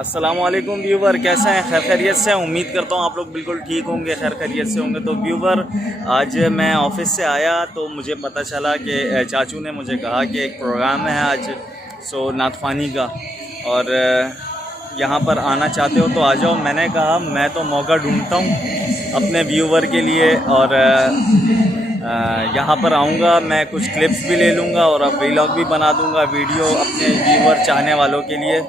السلام علیکم ویور، کیسے ہیں؟ خیر خیریت سے؟ امید کرتا ہوں آپ لوگ بالکل ٹھیک ہوں گے، خیر خیریت سے ہوں گے۔ تو ویور، آج میں آفس سے آیا تو مجھے پتہ چلا کہ چاچو نے مجھے کہا کہ ایک پروگرام ہے آج نعت خوانی کا، اور یہاں پر آنا چاہتے ہو تو آ جاؤ۔ میں نے کہا میں تو موقع ڈھونڈتا ہوں اپنے ویور کے لیے، اور یہاں پر آؤں گا، میں کچھ کلپس بھی لے لوں گا اور اب ویلاگ بھی بنا دوں گا، ویڈیو اپنے ویور چاہنے والوں کے لیے۔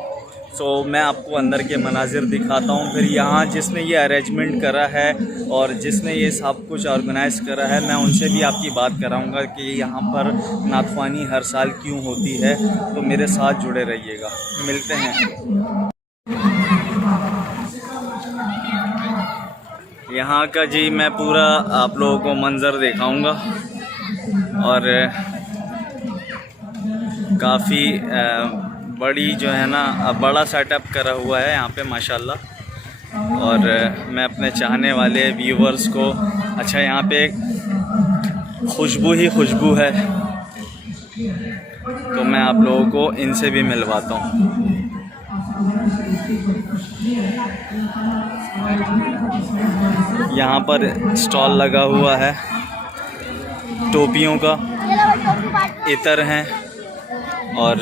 میں آپ کو اندر کے مناظر دکھاتا ہوں، پھر یہاں جس نے یہ ارینجمنٹ کرا ہے اور جس نے یہ سب کچھ آرگنائز کرا ہے، میں ان سے بھی آپ کی بات کراؤں گا کہ یہاں پر نعت خوانی ہر سال کیوں ہوتی ہے۔ تو میرے ساتھ جڑے رہیے گا، ملتے ہیں۔ یہاں کا جی میں پورا آپ لوگوں کو منظر دکھاؤں گا، اور کافی بڑی جو ہے نا بڑا سیٹ اپ کرا ہوا ہے یہاں پہ ماشاءاللہ، اور میں اپنے چاہنے والے ویورز کو اچھا یہاں پہ ایک خوشبو ہی خوشبو ہے، تو میں آپ لوگوں کو ان سے بھی ملواتا ہوں۔ یہاں پر اسٹال لگا ہوا ہے ٹوپیوں کا، عطر ہیں، اور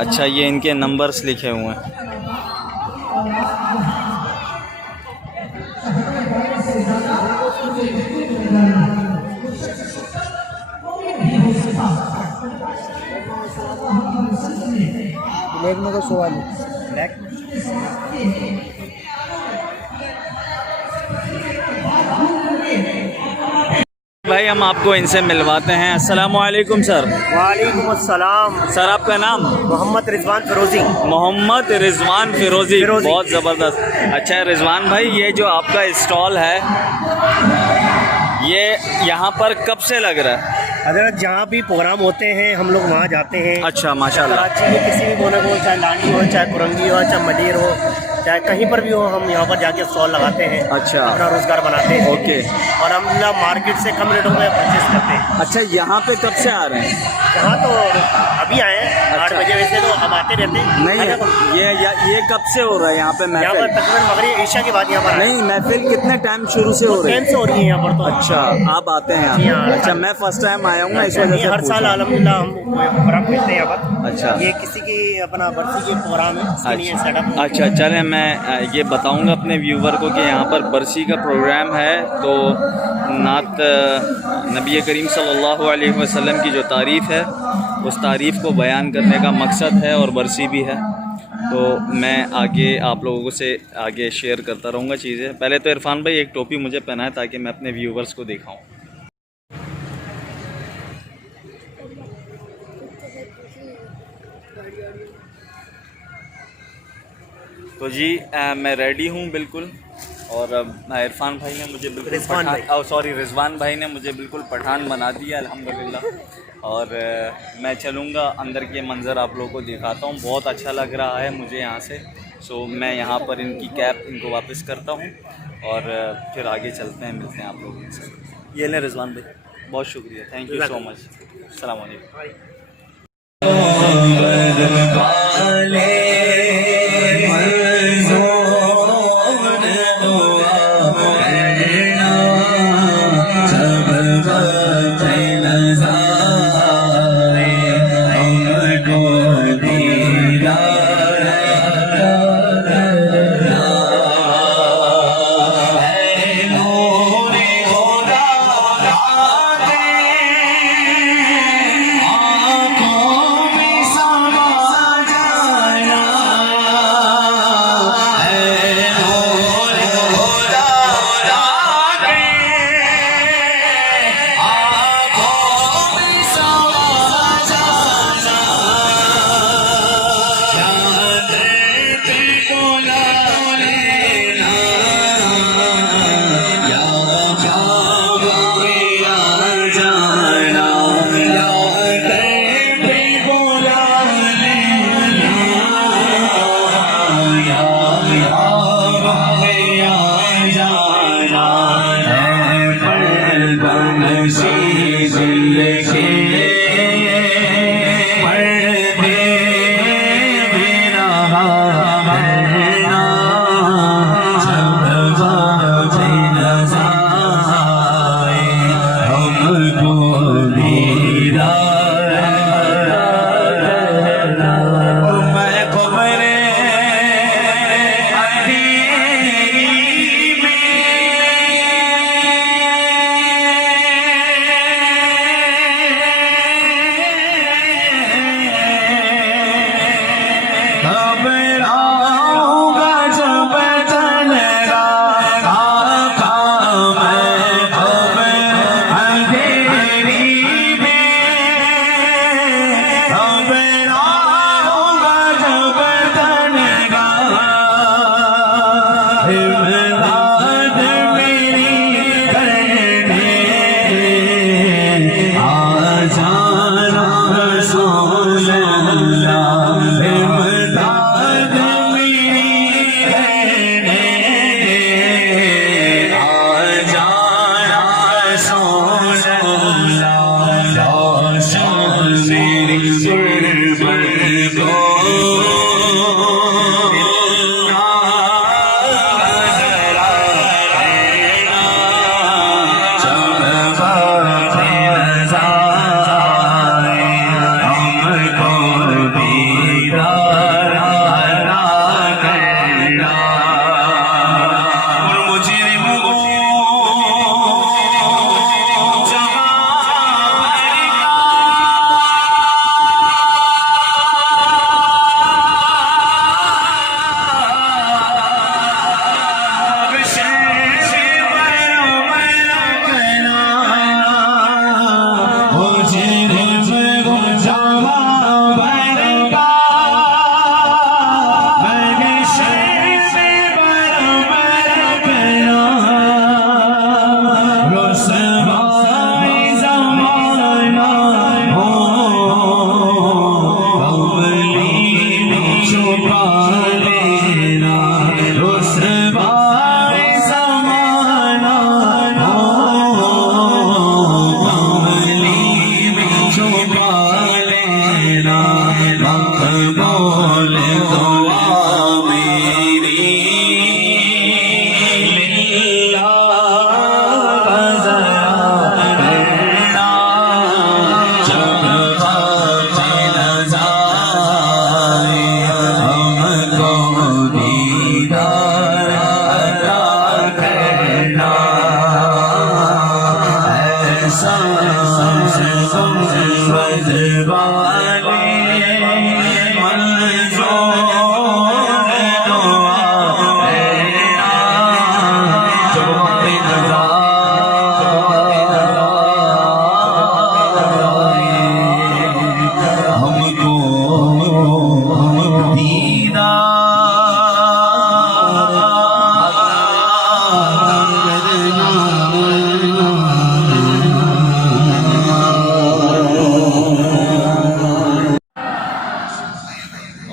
اچھا یہ ان کے نمبرز لکھے ہوئے ہیں۔ بلیک میں کوئی سوال ہے؟ بلیک بھائی ہم آپ کو ان سے ملواتے ہیں۔ السلام علیکم سر۔ وعلیکم السلام سر آپ کا نام؟ محمد رضوان فیروزی۔ محمد رضوان فیروزی، بہت زبردست۔ اچھا رضوان بھائی، یہ جو آپ کا اسٹال ہے یہ یہاں پر کب سے لگ رہا ہے؟ حضرت جہاں بھی پروگرام ہوتے ہیں ہم لوگ وہاں جاتے ہیں۔ اچھا ماشاءاللہ۔ کراچی کے کسی بھی کونے کو، چاہے لانڈی ہو، چاہے کرنگی ہو، چاہے مدیر ہو، چاہے کہیں پر بھی ہو، ہم یہاں پر جا کے اسٹال لگاتے ہیں، اچھا اپنا روزگار بناتے ہیں۔ اوکے۔ اور الحمدللہ مارکیٹ سے کم ریٹوں میں پرچیز کرتے ہیں۔ اچھا یہاں پہ کب سے آ رہے ہیں؟ یہاں تو ابھی آئے ہیں 8 بجے، ویسے تو اب آتے رہتے ہیں۔ نہیں یہ کب سے ہو رہا ہے یہاں پہ یہاں پر محفل؟ تقریباً مغرب عشاء کے بعد یہاں پر نہیں محفل کتنے ٹائم شروع سے ہو رہی ٹائم ہے؟ سے ہو رہی ہے یہاں پر تو۔ اچھا آپ آتے ہیں جی یہاں؟ ہاں۔ اچھا میں فرسٹ ٹائم آیا ہوں نا، اس وجہ سے ہر سال الحمدللہ ہم پروگرام کرتے ہیں یہاں پر۔ اچھا یہ کسی کی اپنا برسی کے پروگرام ہے، اس کے لیے سیٹ اپ۔ اچھا چلیں میں یہ بتاؤں گا اپنے ویور کو کہ یہاں پر برسی کا پروگرام ہے، تو نعت نبی کریم صلی اللہ علیہ وسلم کی جو تعریف ہے اس تعریف کو بیان کرنے کا مقصد ہے، اور برسی بھی ہے۔ تو میں آگے آپ لوگوں سے آگے شیئر کرتا رہوں گا چیزیں۔ پہلے تو عرفان بھائی ایک ٹوپی مجھے پہنائے تاکہ میں اپنے ویورز کو دکھاؤں۔ تو جی میں ریڈی ہوں بالکل، اور عرفان بھائی نے مجھے بالکل رضوان بھائی نے مجھے بالکل پٹھان بنا دیا الحمدللہ، اور میں چلوں گا اندر کے منظر آپ لوگوں کو دکھاتا ہوں۔ بہت اچھا لگ رہا ہے مجھے یہاں سے، میں یہاں پر ان کی کیپ ان کو واپس کرتا ہوں، اور پھر آگے چلتے ہیں، ملتے ہیں آپ لوگوں سے۔ یہ لیں رضوان بھائی، بہت شکریہ، تھینک یو سو مچ۔ السلام علیکم۔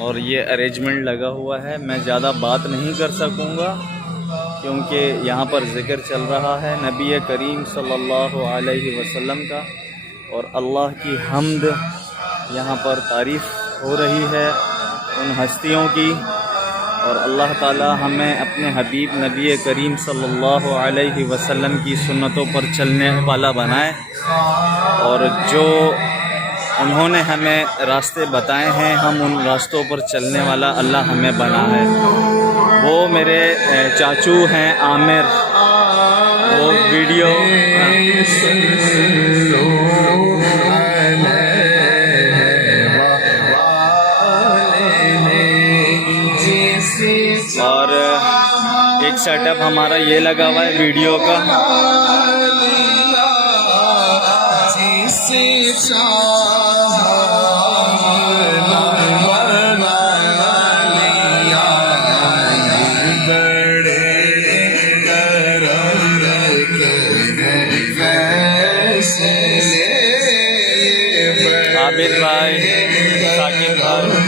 اور یہ ارینجمنٹ لگا ہوا ہے. میں زیادہ بات نہیں کر سکوں گا کیونکہ یہاں پر ذکر چل رہا ہے نبی کریم صلی اللہ علیہ وسلم کا، اور اللہ کی حمد یہاں پر تعریف ہو رہی ہے ان ہستیوں کی، اور اللہ تعالی ہمیں اپنے حبیب نبی کریم صلی اللہ علیہ وسلم کی سنتوں پر چلنے والا بنائے، اور جو انہوں نے ہمیں راستے بتائے ہیں ہم ان راستوں پر چلنے والا اللہ ہمیں بنا ہے. وہ میرے چاچو ہیں عامر، وہ ویڈیو اور ایک سیٹ اپ ہمارا یہ لگا ہوا ہے ویڈیو کا. عابد بھائی، ثاقب بھائی،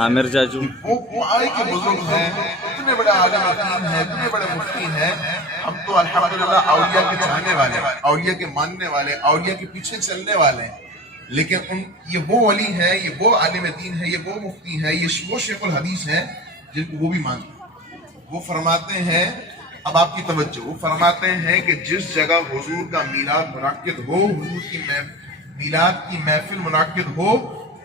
عامر چاچو وہ آئے کے بزرگ ہیں، اتنے بڑے عالم دین ہیں، اتنے بڑے مفتی ہیں. ہم تو الحمدللہ اولیاء کے چاہنے والے، اولیاء کے ماننے والے، اولیاء کے پیچھے چلنے والے ہیں. لیکن یہ وہ ولی ہیں، یہ وہ عالم دین ہیں، یہ وہ مفتی ہیں، یہ وہ شیخ الحدیث ہیں جن کو وہ بھی مانتے ہیں. وہ فرماتے ہیں، اب آپ کی توجہ، وہ فرماتے ہیں کہ جس جگہ حضور کا میلاد منعقد ہو، حضور کی میلاد کی محفل منعقد ہو،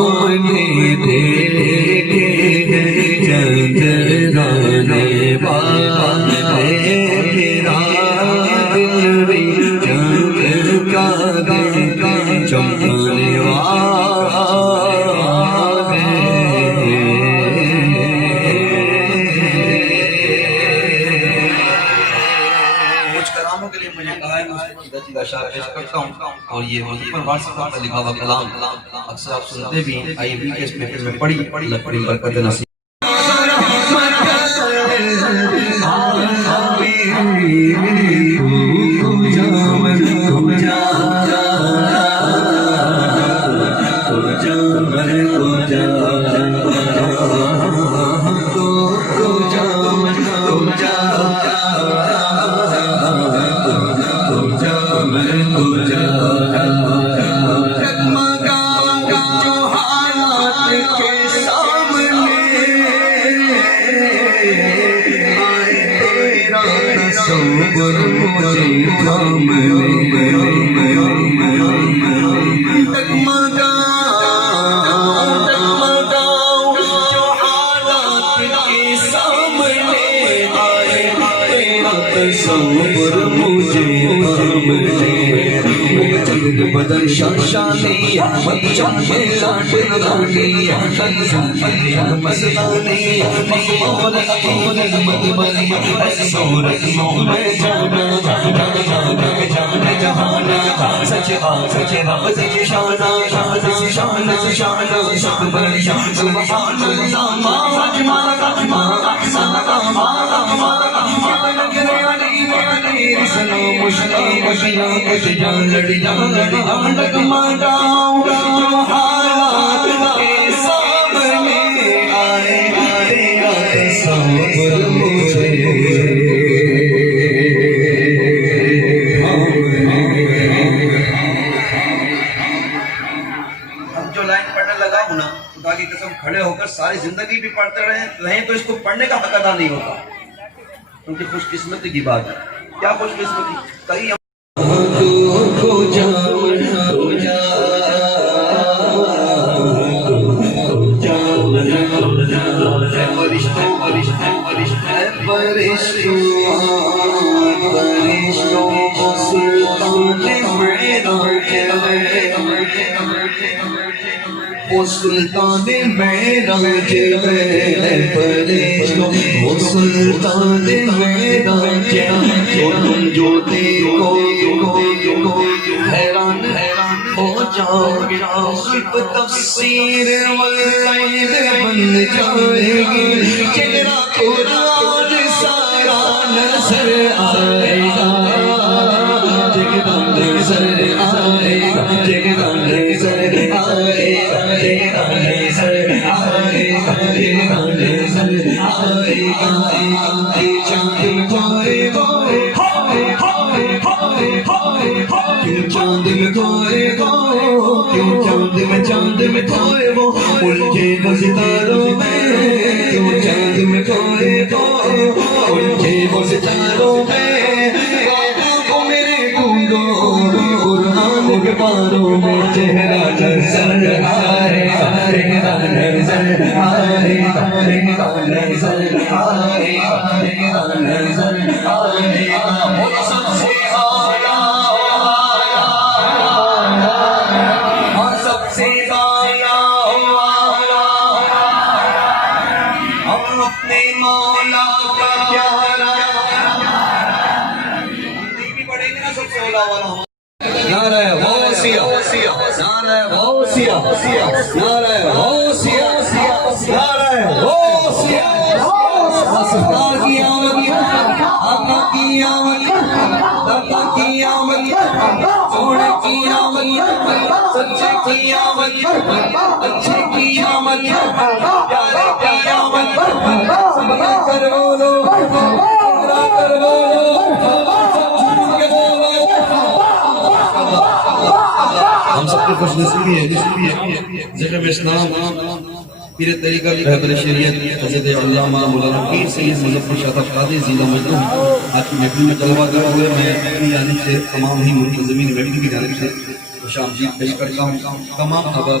تم نے دیکھے چندرانے والے میرا دل بھی چند کا دل چمکانے والے کے لیے مجھے کہا ہے میں سیدھا سیدھا اشعار پیش کرتا ہوں اور یہ وہی پر واٹس ایپ پر لکھا ہوا کلام اکثر آپ سنتے بھی آئی وی کے اس میں پھر میں پڑھی لکڑی برکت نصیب بدن شاشانی چمے لاٹ رانی سنفلی مستانی مقبول اقول مدمنی صورت میں جانا جانا جہانا سچ رب کی شانہ شانہ سبحان اللہ ما جو لائن پڑھنے لگا ہوں نا خدا کی قسم کھڑے ہو کر ساری زندگی بھی پڑھتے رہیں تو اس کو پڑھنے کا حق ادا نہیں ہوتا کیونکہ خوش قسمتی کی بات ہے کیا خوش قسمتی کئی وہ سلطان معراج ہے فرشتوں وہ سلطان معراج جو تم جو دیکھو حیران ہو جاؤ گے صرف تفسیر والعین بن جائے گی چہرہ قرآن سارا نظر آئے گا چہرہ نظر آئے گا چہرہ نظر آئے گا چاند میں کھوئے گا کیوں چاند میں کھوئے وہ الجھے وہ ستاروں میں کیوں چاند میں کھوئے گا الجھے وہ ستاروں میں وہ میرے ڈھونڈو قرآن کے پاروں میں چہرہ نظر آئے چہرہ نظر آئے چہرہ نظر آئے چہرہ نظر آئے سب سے نعرہ غوثیہ نعرہ غوثیہ نعرہ غوثیہ نعرہ غوثیہ سرکار کی آمد آقا کی آمد داتا کی آمد سونے کی آمد سچے کی آمد اچھے کی آمد پیارے کی آمد سبنا کر بولو پورا کر بولو ہم سب کی خوش نصیبی ہے ذکر اسلام پیر طریقہ رہبر شریعت حضرت علامہ مولانا پیر سید مظفر شاہ صاحب قادری ضلع مجدد آج کی محفل میں طلبہ کر ہوئے میں اپنی جانب سے تمام ہی منتظمین محفل کی جانب سے خوش آمدید پیش کرتا ہوں تمام احباب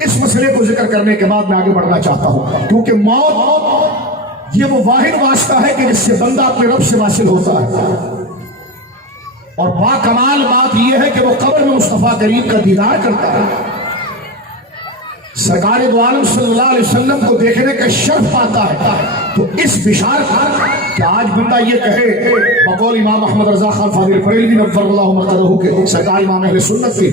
اس مسئلے کو ذکر کرنے کے بعد میں آگے بڑھنا چاہتا ہوں، کیونکہ موت یہ وہ واحد واسطہ ہے کہ جس سے بندہ اپنے رب سے واصل ہوتا ہے، اور باکمال بات یہ ہے کہ وہ قبر میں مصطفیٰ کریم کا دیدار کرتا ہے، سرکار دو عالم صلی اللہ علیہ وسلم کو دیکھنے کا شرف پاتا ہے۔ تو اس بشارت کہ آج بندہ یہ کہے بقول امام احمد رضا خان فاضل بریلوی نور اللہ مرقدہ کے سرکار امام اہل سنت کے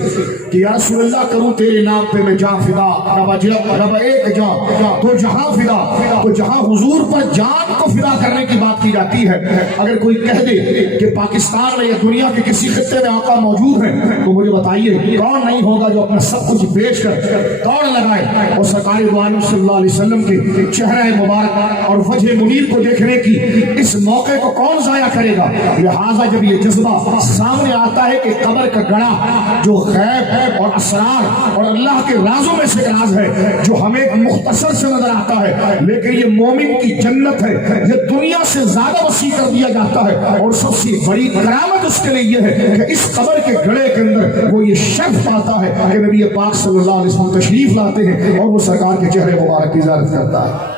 کہ یا رسول اللہ کروں تیرے نام پہ میں جان فدا، رب ایک جان تو جہاں فدا، تو جہاں حضور پر جان کو فدا کرنے کی بات کی جاتی ہے، اگر کوئی کہہ دے کہ پاکستان میں یا دنیا کے کسی خطے میں آقا موجود ہیں تو مجھے بتائیے کون نہیں ہوگا جو اپنا سب کچھ بیچ کر دوڑ لگائے اور سرکار دو عالم صلی اللہ علیہ وسلم کے چہرہ مبارک اور وجہ منیر کو دیکھنے کی اس موقع کو کون ضائع کرے گا؟ لہٰذا جب یہ جذبہ سامنے آتا ہے کہ قبر کا گڑھا جو غیب اور اسرار اور اللہ کے رازوں میں سے راز ہے جو ہمیں مختصر سے نظر آتا ہے، لیکن یہ مومن کی جنت ہے، یہ دنیا سے زیادہ وسیع کر دیا جاتا ہے، اور سب سے بڑی کرامت اس کے لیے یہ ہے کہ اس قبر کے گڑھے کے اندر وہ یہ شرف پاتا ہے کہ نبی پاک صلی اللہ علیہ وسلم تشریف لاتے ہیں اور وہ سرکار کے چہرے مبارک کی زیارت کرتا ہے۔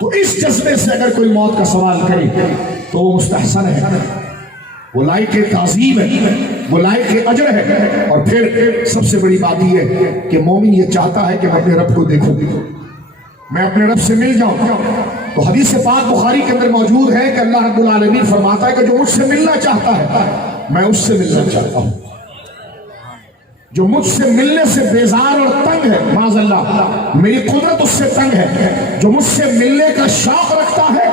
تو اس جذبے سے اگر کوئی موت کا سوال کرے تو وہ مستحسن ہے، وہ لائق تعظیم ہے، وہ لائق اجر ہے۔ اور پھر سب سے بڑی بات یہ ہے کہ مومن یہ چاہتا ہے کہ میں اپنے رب کو دیکھوں، میں اپنے رب سے مل جاؤں۔ تو حدیث پاک بخاری کے اندر موجود ہے کہ اللہ رب العالمین فرماتا ہے کہ جو مجھ سے ملنا چاہتا ہے میں اس سے ملنا چاہتا ہوں، جو مجھ سے ملنے سے بیزار اور تنگ ہے، معاذ اللہ میری قدرت اس سے تنگ ہے، جو مجھ سے ملنے کا شوق رکھتا ہے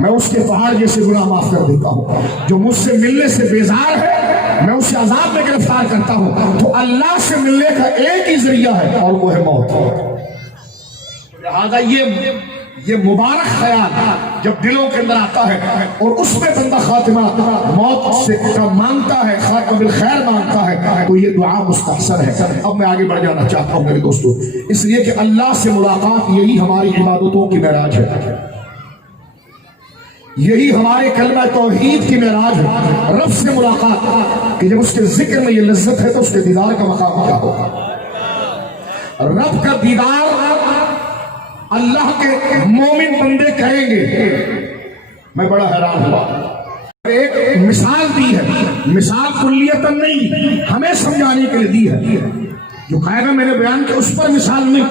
میں اس کے پہاڑ جیسے گناہ معاف کر دیتا ہوں، جو مجھ سے ملنے سے بیزار ہے میں اسے عذاب میں گرفتار کرتا ہوں۔ تو اللہ سے ملنے کا ایک ہی ذریعہ ہے اور وہ ہے موت۔ لہذا یہ مبارک خیال جب دلوں کے اندر آتا ہے اور اس میں بندہ خاتمہ موت سے مانگتا ہے، خاتمہ بالخیر مانگتا ہے، تو یہ دعا مستحسن ہے۔ اب میں آگے بڑھ جانا چاہتا ہوں میرے دوستو، اس لیے کہ اللہ سے ملاقات یہی ہماری عبادتوں کی معراج ہے، یہی ہمارے کلمہ توحید کی معراج ہے، رب سے ملاقات کہ جب اس کے ذکر میں یہ لذت ہے تو اس کے دیدار کا مقام کیا ہوگا؟ رب کا دیدار اللہ کے مومن بندے کریں گے۔ میں بڑا حیران ہوا، ایک مثال دی ہے، مثال کلیتاً نہیں ہمیں سمجھانے کے لیے دی ہے، جو قاعدہ میں نے بیان کیا اس پر مثال نہیں۔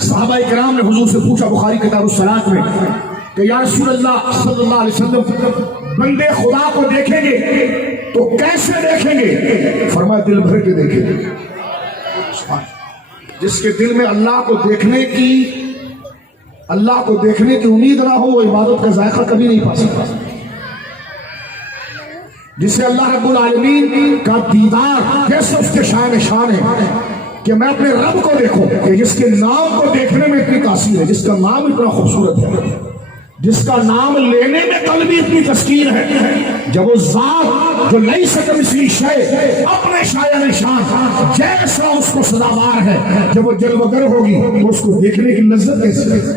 صحابہ کرام نے حضور سے پوچھا بخاری کتاب الصلاۃ میں کہ یا رسول اللہ صلی اللہ علیہ وسلم بندے خدا کو دیکھیں گے تو کیسے دیکھیں گے؟ فرمایا دل بھر کے دیکھیں گے۔ جس کے دل میں اللہ کو دیکھنے کی امید نہ ہو وہ عبادت کا ذائقہ کبھی نہیں پا سکتا۔ جسے اللہ رب العالمین کا دیدار کیسے اس کے شان ہے کہ میں اپنے رب کو دیکھوں، کہ جس کے نام کو دیکھنے میں اتنی تاثیر ہے، جس کا نام اتنا خوبصورت ہے، جس کا نام لینے میں قلبی اتنی تسکین ہے، جب وہ ذات جو لیس کمثلہ شیء اپنے شایان شان جیسا اس کو سزاوار ہے، جب وہ جلوگر ہوگی تو اس کو دیکھنے کی لذت کیسے؟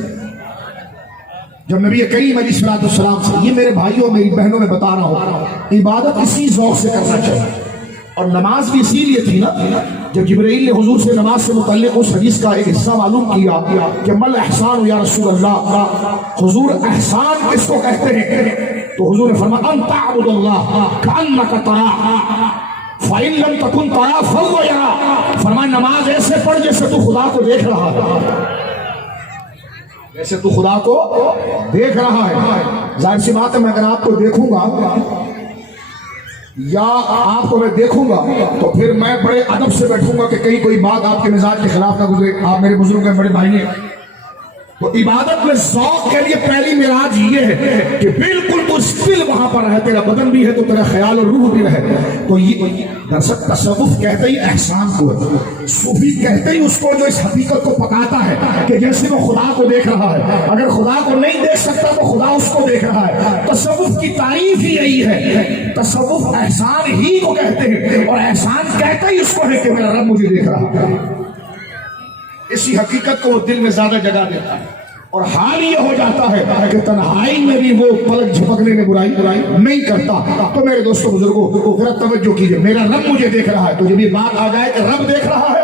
جب نبی کریم علیہ الصلوۃ والسلام سے، یہ میرے بھائیوں میری بہنوں میں بتا رہا ہوں، عبادت اسی ذوق سے کرنا چاہیے، اور نماز بھی اسی لیے تھی نا۔ جب جبرائیل نے حضور سے نماز سے متعلق اس حدیث کا ایک حصہ معلوم کیا کہ مل احسان یا رسول اللہ، حضور احسان کس کو کہتے ہیں؟ تو حضور نے فرمایا ان تعبد اللہ کأنک تراہ فإن لم تکن تراہ فهو یراک۔ فرمایا نماز ایسے پڑھ جیسے تو خدا کو دیکھ رہا ہے، جیسے تو خدا کو دیکھ رہا ہے۔ ظاہر سی بات ہے میں اگر آپ کو دیکھوں گا یا آپ کو میں دیکھوں گا تو پھر میں بڑے ادب سے بیٹھوں گا کہ کہیں کوئی بات آپ کے مزاج کے خلاف نہ گزرے۔ آپ میرے بزرگ ہیں، بڑے بھائی ہیں، تو عبادت میں ذوق کے لیے پہلی معراج یہ ہے کہ بالکل تو اسٹل وہاں پر رہے، تیرا بدن بھی ہے تو تیرا خیال اور روح بھی رہے۔ تو یہ دراصل تصوف کہتے ہی احسان کو ہے، صوفی کہتے ہی اس کو جو اس حقیقت کو پکاتا ہے کہ جیسے وہ خدا کو دیکھ رہا ہے، اگر خدا کو نہیں دیکھ سکتا تو خدا اس کو دیکھ رہا ہے۔ تصوف کی تعریف ہی یہی ہے، تصوف احسان ہی کو کہتے ہیں، اور احسان کہتا ہی اس کو ہے کہ میرا رب مجھے دیکھ رہا ہے۔ اسی حقیقت کو وہ دل میں زیادہ جگہ دیتا ہے، اور حال یہ ہو جاتا ہے کہ تنہائی میں بھی وہ پلک جھپکنے میں برائی نہیں کرتا۔ تو میرے دوستوں بزرگوں ذرا توجہ کیجئے، میرا رب مجھے دیکھ رہا ہے، تو جب یہ بات آ جائے کہ رب دیکھ رہا ہے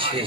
6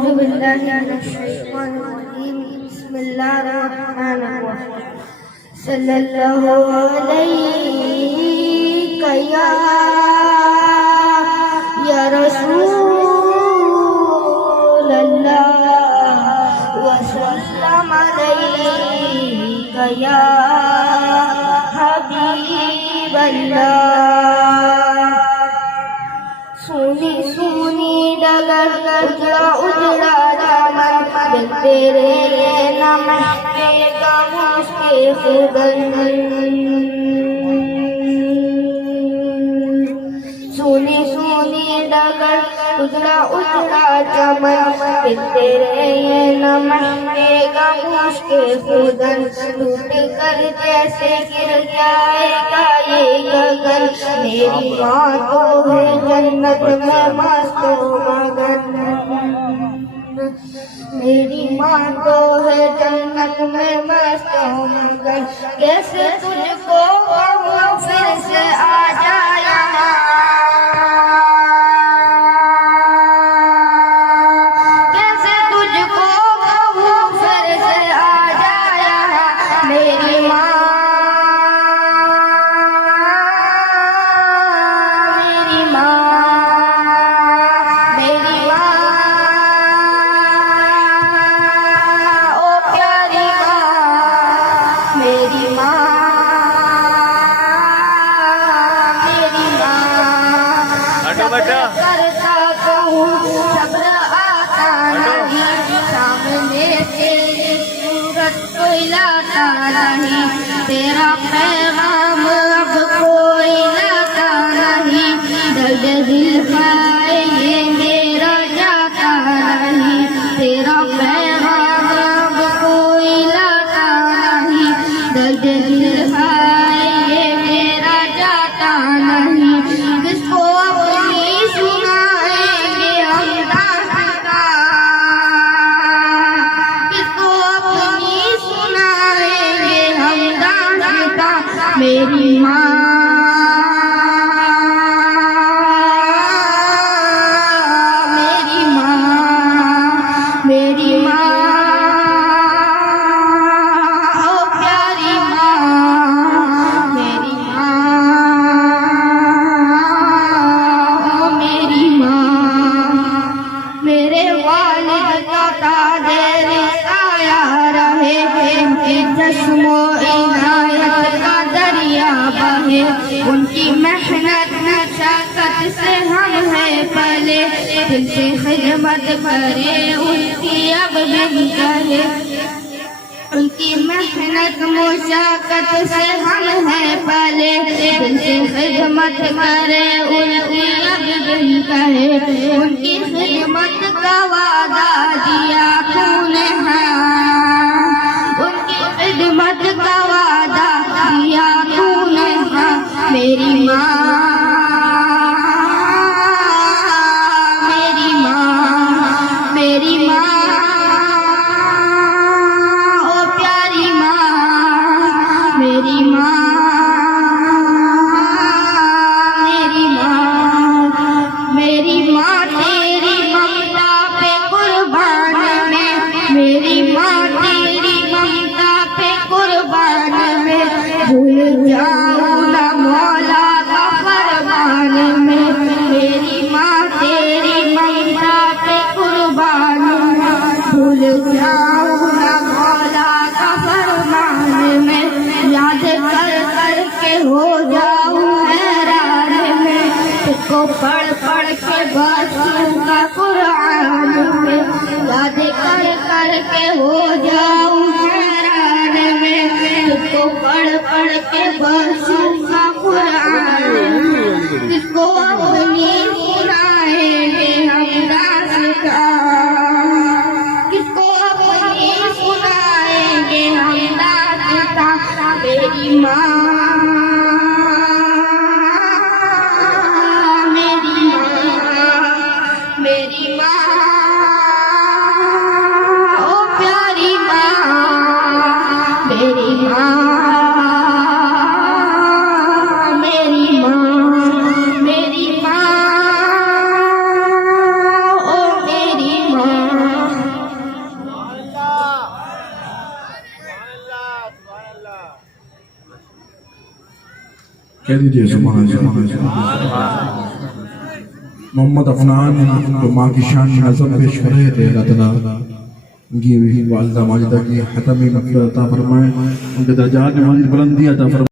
أعوذ بالله من الشيطان الرجيم بسم الله الرحمن الرحيم صلى الله عليك يا رسول الله وسلم عليك يا حبيب الله سونی سونی ڈگر اجڑا اجڑا دامن دل تیرے نہ مہکے گا مشکے خدن سونی سونی ڈگر اجڑا اجڑا چمن دل تیرے نہ مہکے گا مشکے خدن ٹوٹ کر جیسے گر جائے گا یہ گگن میری ماں تو ہے جنت میں مست و مگن میری ماں تو ہے جنت میں مست و مگن کیسے تجھ کو کہوں پھر سے آ جا یہاں کیسے تجھ کو کہوں پھر سے آ جا یہاں میری ماں کرتا کہوں صبر آتا نہیں سامنے تیری صورت کوئی لاتا نہیں تیرا پیغام اب کوئی لاتا نہیں درد دل پائے یہ میرا جاتا نہیں تیرا پیغام اب کوئی لاتا نہیں درد دل پائے یہ میرا جاتا نہیں کس کو میری ماں میری ماں میری ماں او پیاری ماں میری ماں او میری ماں میرے والد کا تاج سایہ رہے چشم و عنایت کا دریا بہے ان کی محنت مشقت سے ہم ہیں پلے دل سے خدمت کرے ان کی اب نہیں کہے ان کی محنت مشقت سے ہم ہیں پلے دل سے خدمت کرے ان کی اب نہیں کہے ان کی خدمت کا وعدہ دیا کون ہے ان کی خدمت کا وعدہ دیا کون ہے میری ماں میری ماں میری ماں او پیاری ماں میری ماں میری ماں میری ماں تیری ممتا پہ قربان میں میری ماں تیری ممتا پہ قربان میں بھول جاؤں نہ مولا کا فرمان میں میری ماں تیری ممتا پہ قربان میں بھول جاؤں نہ مولا کا فرمان میں یاد کر کر کے ہو جاؤں حیران میں اس کو پڑھ پڑھ کے بسوں کا قرآن میں یاد کر کر کے ہو جاؤں حیران میں اس کو پڑھ پڑھ کے بسوں کا قرآن اس کو اپنی سنائیں گے ہم داستاں کس کو اپنی سنائیں گے ہم داستاں میری ماں میری ماں او پیاری ماں میری ماں میری ماں میری کہہ دیجیے سبحان محمد افنان جو ماں کی شان میں نظم پیش کر رہے تھے، اللہ تعالیٰ ان کی والدہ ماجدہ کی حتمی مغفرت عطا فرمائے، ان کے درجات میں مزید بلندی عطا فرمائے۔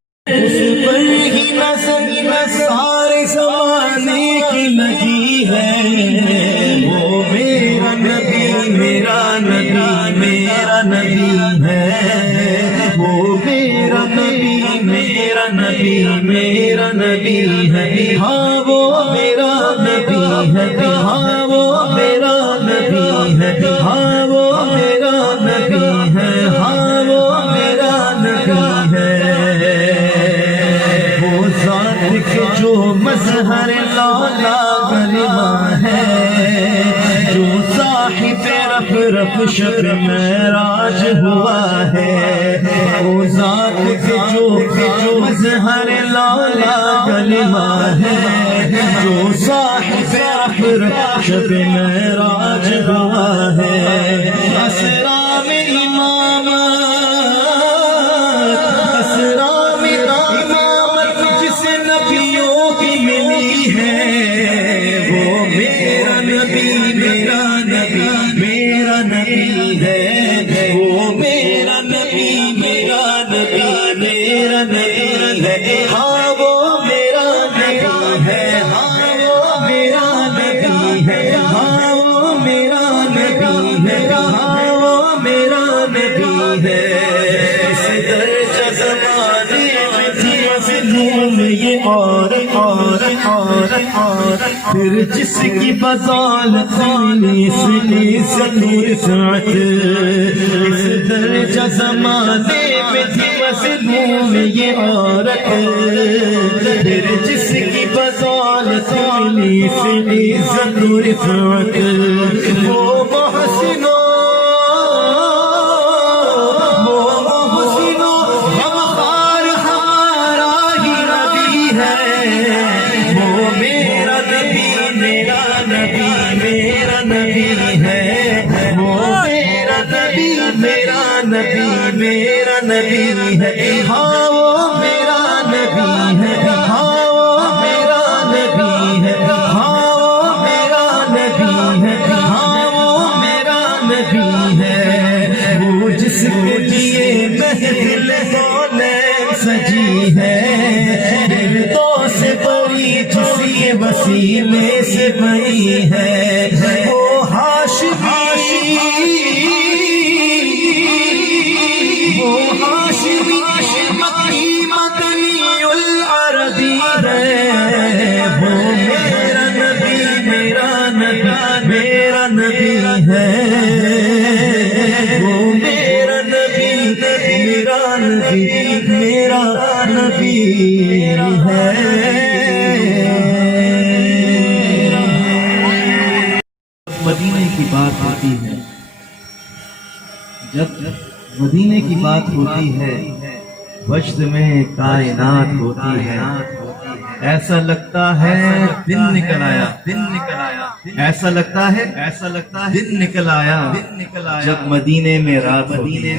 سارے زمانے کی لگی ہے وہ میرا نبی، میرا نبی، میرا نبی ہے وہ میرا نبی، میرا نبی، میرا نبی ہے، ہاں وہ میرا نبی ہے، ہاں وہ میرا نبی ہے، ہاں وہ میرا نبی ہے، ہاں وہ میرا نبی ہے، وہ ذات کے جو مظہر لالا گلما ہے، جو صاحب رف شب معراج ہوا ہے، وہ ذات کے جو مظہر لالا گلما ہے، جو صاحب رف شب معراج ہوا ہے، اسرا میں امامت، اسرا میں امامت جس نبیوں کی ملی ہے، وہ میرا نبی، میرا نبی، میرا نبی ہے، وہ میرا نبی، میرا نبی، میرا نبی ہے، ہاں وہ میرا نبی ہے، ہاں وہ میرا نبی ہے، ہاں وہ میرا نبی ہے، ہاں وہ میرا نبی ہے، اس درجہ زمانے میں تھی مظلوم یہ اور پھر جس کی بدولت اس عزت اس درجہ زمانے میں تھی مظلوم یہ عورت، پھر جس کی بدولت اس عزت رفعت، وہ محسنوں غمخوار ہمارا ہی نبی ہے، وہ میرا نبی، میرا نبی، میرا نبی ہے، وہ میرا نبی، میرا نبی، میرا نبی ہے، ہاں وہ میرا نبی ہے، ہاں وہ میرا نبی ہے، ہاں وہ میرا نبی ہے، ہاں وہ میرا نبی ہے، وہ جس کے لیے محفل کونین سجی ہے، فردوس سے بری جس یہ وسیلے سے بری ہے، وہ ہاشمی، وہ ہاشمی مکی مدنی العربی ہے، وہ میرا نبی، میرا نبی، میرا نبی ہے، وہ میرا نبی، میرا نبی، میرا نبی ہے۔ مدینے کی بات ہوتی ہے، جب مدینے کی بات ہوتی ہے، وجد میں کائنات ہوتی ہے، ایسا لگتا ہے دن نکل آیا، دن نکل آیا، ایسا لگتا ہے دن نکل آیا، جب مدینے میں رات ہوتی ہے،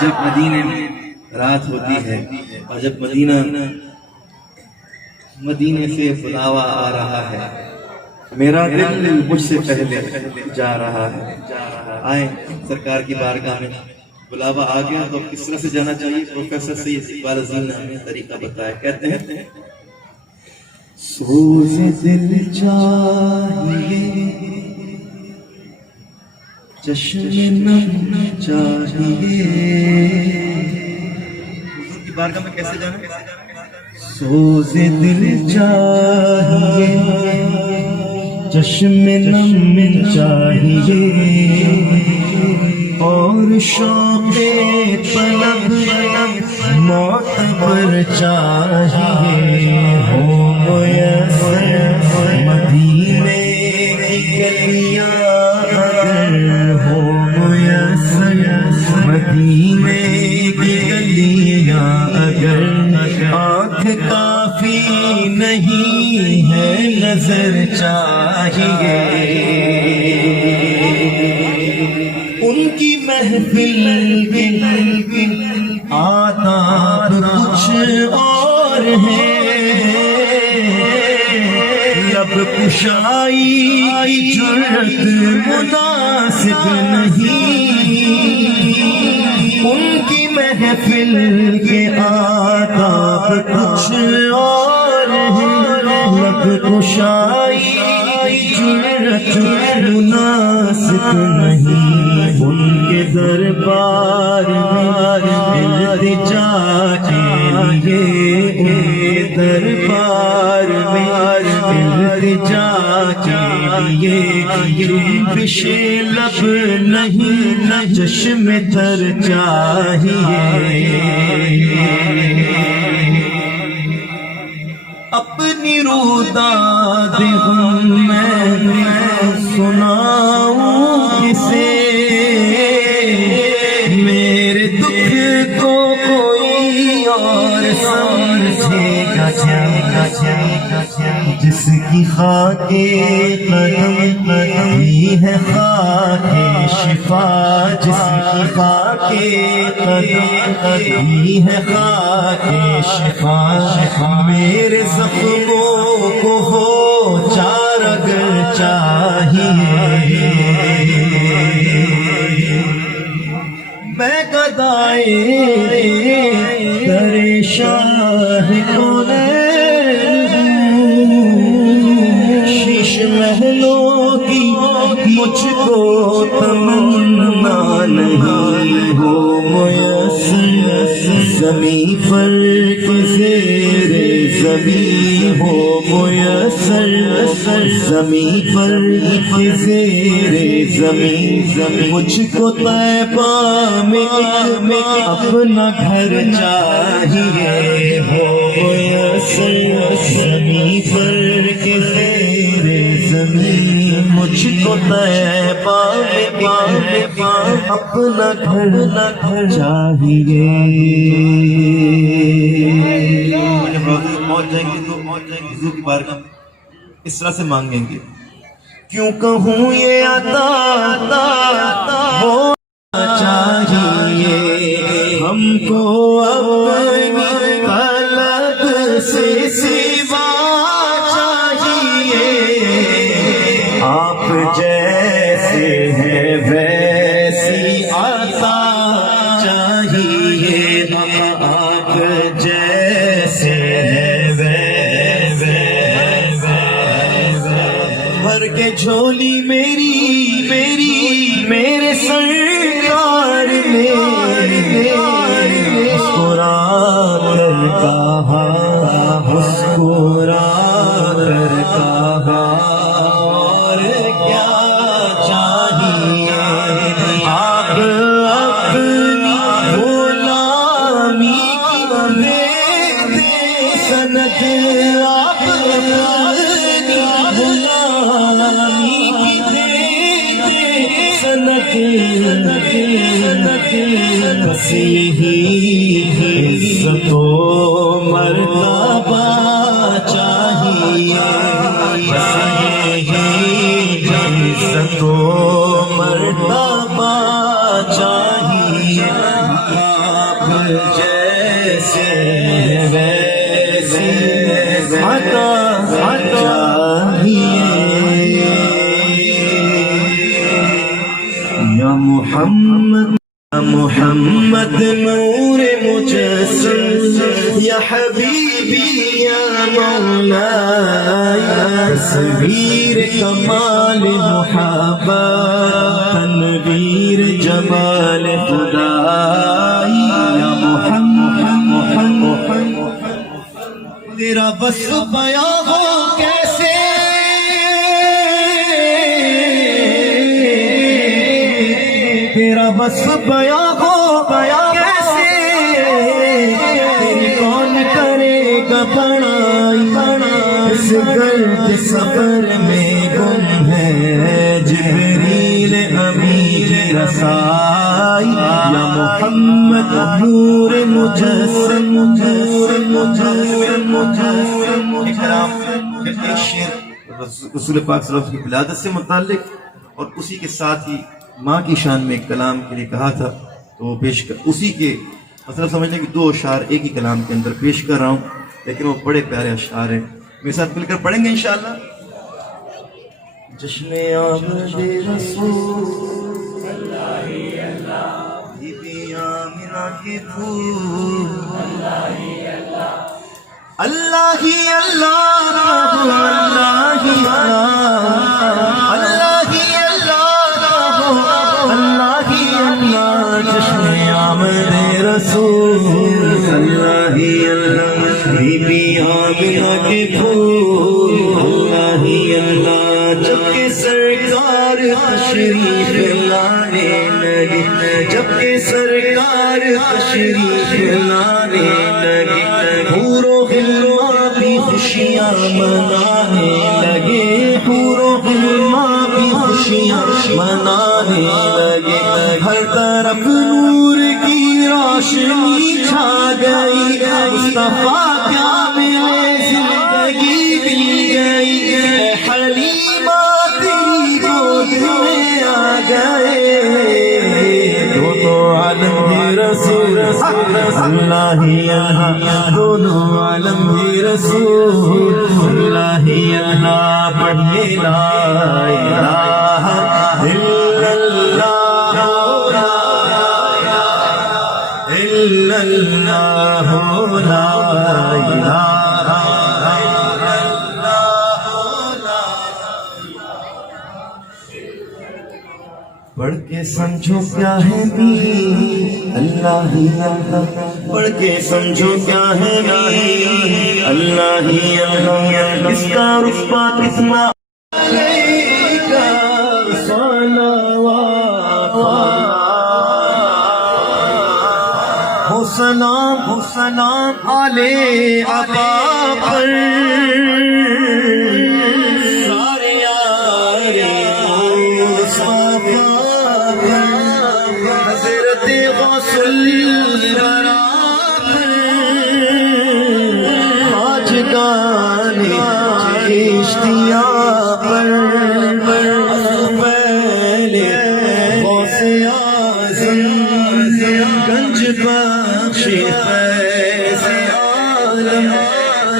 جب مدینے میں رات ہوتی ہے، اور جب مدینے سے بلاوا آ رہا ہے، میرا دل مجھ سے پہلے جا رہا ہے، آئیں سرکار کی بارگاہ میں، بلاوا آ گیا تو کس طرح سے جانا چاہیے؟ پروفیسر سید اقبال عظیم نے ہمیں طریقہ بتایا، کہتے ہیں سوز دل چاہیے، چشم نم چاہیے، حضور کی بارگاہ میں کیسے جانا؟ سوز دل چاہیے، چشم نم چاہیے، اور شوق طلب معتبر چاہیے، ہو میسر مدینے کی گلیاں اگر ہو میسر مدینے کی گلیاں اگر، آنکھ کافی نہیں ہے نظر چاہیے، ان کی محفل آداب کچھ اور ہے، کشائی جرت مناسب نہیں، ان کی محفل کے آداب کچھ اور ہیں، لب کشائی جرت مناسب نہیں، ان کے دربار میں التجا کے لیے، ان کے دربار میں التجا کے لیے جنبش لب نہیں، چشم تر چاہیے، اپنی روداد غم میں سناؤں کسے، میرے دکھ کو کوئی اور سمجھے گا جس کی خاک قدم بھی ہے خاک شفا، جس کی خاک قدم بھی ہے خاک شفا، میرے زخموں کو ہو چارگ چاہیے، میں گدائے در شاہ شیش محلوں کی مجھ کو تمنا نہیں ہو میسر، زمین پر کے زیر زمین ہو میسر، زمین پر کے زیر زمین، مجھ کو طیبہ میں اپنا گھر چاہیے ہو میسر، زمین پر کے زیر زمین، مجھ کو طیبہ میں اپنا گھر چاہیے۔ پہنچ جائیں گے تو حضور کی بارگاہ اس طرح سے مانگیں گے، کیوں کہوں یہ عطا ہونا چاہیے ہم کو اپنی طلب سے سوا چاہیے، آپ جیسے ہیں ویسی عطا چاہیے، آپ جیسے ہیں بھر کے جھولی میرے سرکار نے مسکرا کر کہا، مسکرا کر کہا، اور کیا چاہیے آپ اپنی غلامی کی دے سند، آپ اپنی غلامی کی دے سند، بس یہی عزت و مرتبہ چاہیے، بس یہی عزت و مرتبہ چاہیے، آپ جیسے ویسے عطا چاہیے، یا محمد نور مجسم، یا حبیبی یا مولائی، تصویر کمال محبت، تنویر جمال خدائی، یا محمد تیرا بس بیاں ہو کیسے، تیرا بس بیاں ہو کیسے، تیری کون کرے گا بڑائی، اس گرد سفر میں گم ہے جبریل امین رسائی، یا محمد نور مجسم، ایک شعر رسول پاک صلی اللہ علیہ وسلم کی ولادت سے متعلق اور اسی کے ساتھ ہی ماں کی شان میں ایک کلام کے لیے کہا تھا، تو وہ پیش کر اسی کے مطلب سمجھنے کہ دو اشعار ایک ہی کلام کے اندر پیش کر رہا ہوں، لیکن وہ بڑے پیارے اشعار ہیں، میرے ساتھ مل کر پڑھیں گے انشاءاللہ۔ جشن آمد رسول بی بی آمنہ کے پھول اللہ ہی اللہ اللہ ہی اللہ ہی اللہ اللہ ہی اللہ جشن آمد رسول اللہ ہی اللہ بی بی آمنہ کے پھول اللہ ہی اللہ جب کہ سرکار تشریف لانے لگے جب کہ سرکار تشریف لانے لگے حور و غلمان بھی خوشیاں منانے لگے حور و غلمان بھی خوشیاں منانے لگے ہر طرف نور کی روشنی چھا گئی مصطفیٰ کیا ملے زندگی مل گئی حلیمہ تیری گود میں آ گئے دونوں عالم بھی رسول اللہ ہی اللہ دونوں عالم بھی رسول اللہ ہی اللہ پڑھیے لا الہ الا اللہ الا اللہ لا الہ پڑھ کے سمجھو کیا ہے بھی اللہ ہی اللہ پڑھ کے سمجھو کیا ہے بھی اللہ ہی اللہ اس کا رتبہ کتنا علیکہ صلوات ہو سلام آل آبا پر سارے یار حضرت غوث الورا آج گانے اشتیاق پر پہلے غوث اعظم گنج بخش فیض عالم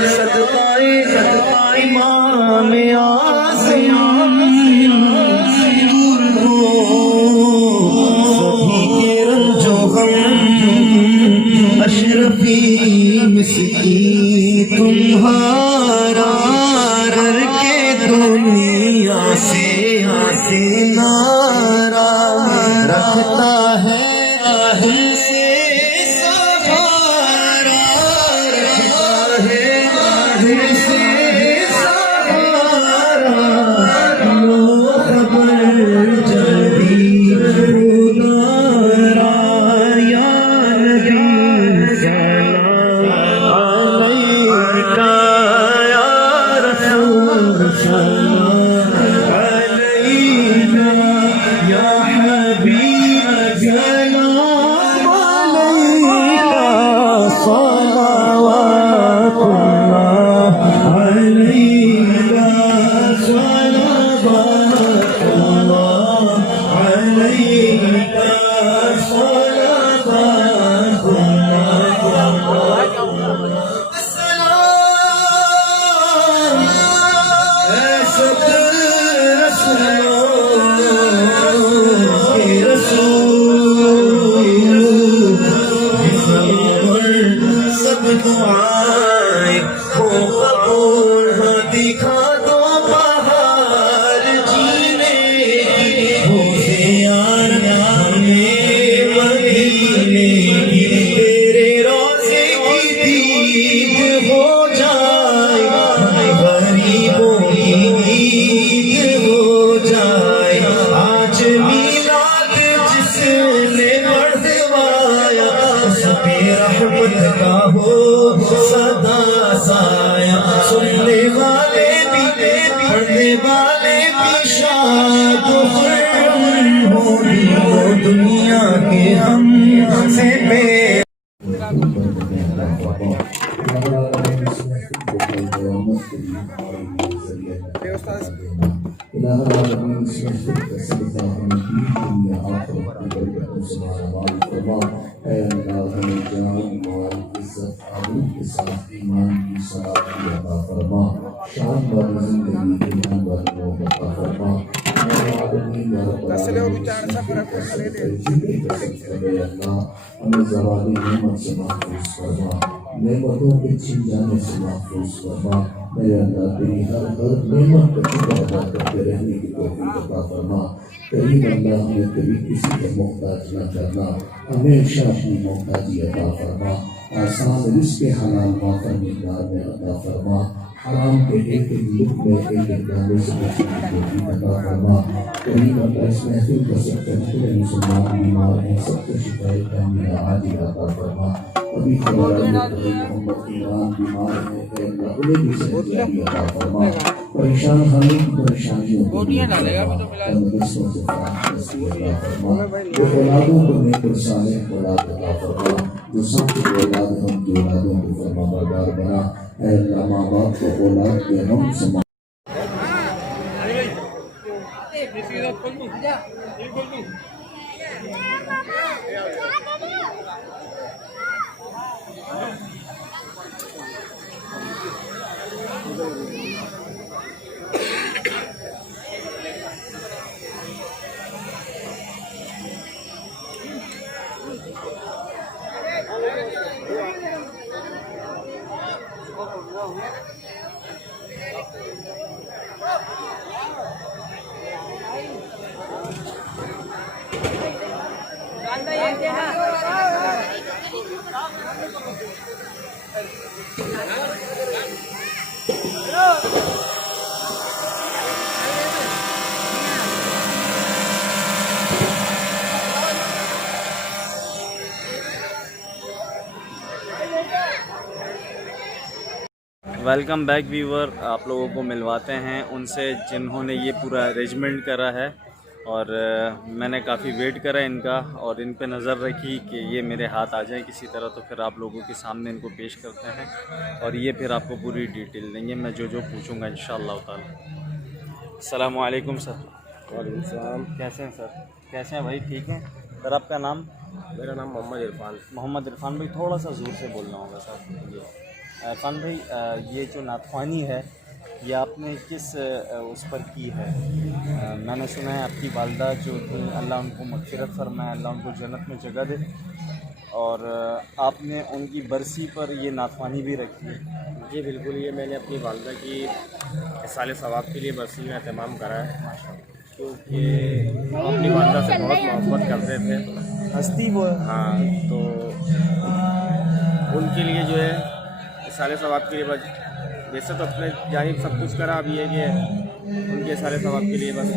صدقہ امام اعظم اشرفی مسکی تمہارا کر کے دنیا سے نارا رکھتا ہے دل سے سہارا رکھتا ہے دل سے سہارا لو خبر جبھی ادارا یا دنیا کے ہم سے بے شان ہمیں زوال نعمت سے محفوظ فرما، نعمتوں کے چھن جانے سے محفوظ فرما۔ میرے اللہ تیری ہر نعمت کا شکر ادا کرتے رہنے کی توفیق عطا فرما۔ کریم اللہ ہمیں کبھی کسی کا محتاج نہ کرنا، ہمیشہ اپنی محتاجی عطا فرما۔ آسان رزق حلال موقع مقدار میں عطا فرما، حرام کے ایک ایک لقمے ایک ایک دانے سے بچنے کی توفیق عطا فرما۔ کریم اللہ اس محفل کا سب جتنے مسلمان بیمار ہیں سب کو شفایت کاملہ عاجل عطا فرما۔ ابھی خبر آئی ہے کہ محمد عمران بیمار ہیں، اے اللہ انہیں بھی صحت یابی عطا فرما۔ پریشان خانے کی پریشانیوں کو تندرستوں سے فراخی عطا فرما۔ جو اولادوں کو نیک اور صالح اولاد عطا فرما، جو سب کی اولاد ہم کی اولادوں کو فرما بردار بنا۔ اے اللہ ماں باپ کو اولاد کے غم سے ویلکم بیک ویور، آپ لوگوں کو ملواتے ہیں ان سے جنہوں نے یہ پورا ارینجمنٹ کرا ہے، اور میں نے کافی ویٹ کرا ان کا اور ان پہ نظر رکھی کہ یہ میرے ہاتھ آ جائیں کسی طرح، تو پھر آپ لوگوں کے سامنے ان کو پیش کرتے ہیں اور یہ پھر آپ کو پوری ڈیٹیل دیں گے میں جو پوچھوں گا انشاءاللہ تعالی۔ السلام علیکم سر۔ وعلیکم السلام۔ کیسے ہیں سر؟ کیسے ہیں بھائی؟ ٹھیک ہیں سر؟ آپ کا نام؟ میرا نام محمد عرفان۔ محمد عرفان بھائی، تھوڑا سا زور سے بولنا ہوگا سر۔ عرفان بھائی، یہ جو ناتخوانی ہے یہ آپ نے کس اس پر کی ہے؟ میں نے سنا ہے آپ کی والدہ جو تھی اللہ ان کو مغفرت فرمائے، اللہ ان کو جنت میں جگہ دے، اور آپ نے ان کی برسی پر یہ ناتخوانی بھی رکھی ہے۔ جی بالکل، یہ میں نے اپنی والدہ کی احصال ثواب کے لیے برسی میں اہتمام کرا ہے، کیونکہ ہم اپنی والدہ سے بہت محبت کرتے تھے، ہستی وہ ہاں، تو ان کے لیے جو ہے احصال ثواب کے لیے بس، ویسے تو اپنے جانب سب کچھ کرا، اب یہ کہ ان کے احصال ثواب کے لیے بس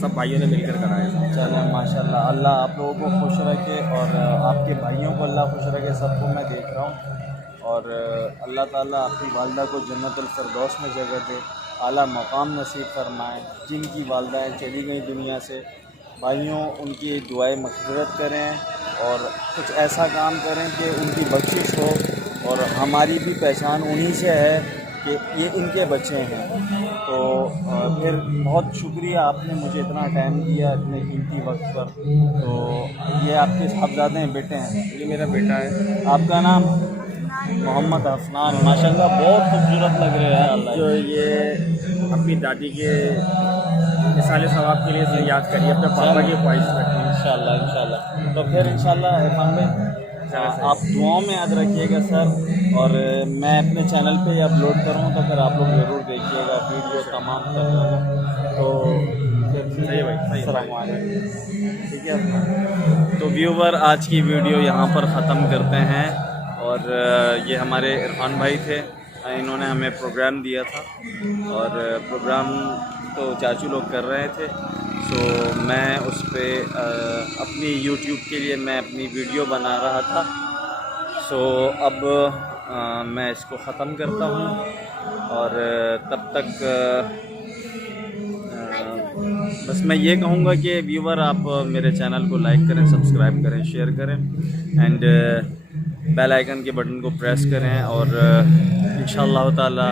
سب بھائیوں نے مل کر کرایا۔ چلیں ماشاء اللہ، اللہ آپ لوگوں کو خوش رکھے اور آپ کے بھائیوں کو اللہ خوش رکھے، سب کو میں دیکھ رہا ہوں، اور اللہ تعالیٰ آپ کی والدہ کو جنت الفردوس میں جگہ دے، اعلیٰ مقام نصیب فرمائیں۔ جن کی والدائیں چلی گئیں دنیا سے، بھائیوں ان کی دعائیں مغفرت کریں اور کچھ ایسا کام کریں کہ ان کی بخشش ہو، اور ہماری بھی پہچان انہی سے ہے کہ یہ ان کے بچے ہیں۔ تو پھر بہت شکریہ، آپ نے مجھے اتنا ٹائم دیا اتنے قیمتی وقت پر۔ تو یہ آپ کے صاحبزادے ہیں، بیٹے ہیں؟ یہ میرا بیٹا ہے۔ آپ کا نام؟ محمد حفنان، ماشاءاللہ بہت خوبصورت لگ رہے ہیں۔ اللہ جو یہ اپنی دادی کے احصال ثواب کے لیے سے یاد کریے، اپنے پاپا کی خواہش رکھیں انشاءاللہ انشاءاللہ۔ تو پھر انشاءاللہ عرفان بھائی آپ دعاؤں میں یاد رکھیے گا سر، اور میں اپنے چینل پہ اپلوڈ کروں تو پھر آپ لوگ ضرور دیکھیے گا ویڈیو تمام کر دوں گا۔ تو السلام علیکم، ٹھیک ہے۔ تو ویور، آج کی ویڈیو یہاں پر ختم کرتے ہیں، اور یہ ہمارے عرفان بھائی تھے، انہوں نے ہمیں پروگرام دیا تھا، اور پروگرام تو چاچو لوگ کر رہے تھے، سو میں اس پہ اپنی یوٹیوب کے لیے میں اپنی ویڈیو بنا رہا تھا۔ سو اب میں اس کو ختم کرتا ہوں، اور تب تک بس میں یہ کہوں گا کہ ویور آپ میرے چینل کو لائک کریں، سبسکرائب کریں، شیئر کریں، اینڈ بیل آئیکن کے بٹن کو پریس کریں، اور انشاءاللہ تعالی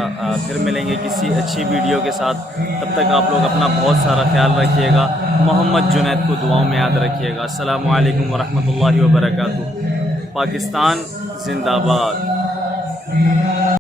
پھر ملیں گے کسی اچھی ویڈیو کے ساتھ۔ تب تک آپ لوگ اپنا بہت سارا خیال رکھیے گا، محمد جنید کو دعاؤں میں یاد رکھیے گا۔ السلام علیکم ورحمۃ اللہ وبرکاتہ۔ پاکستان زندہ باد۔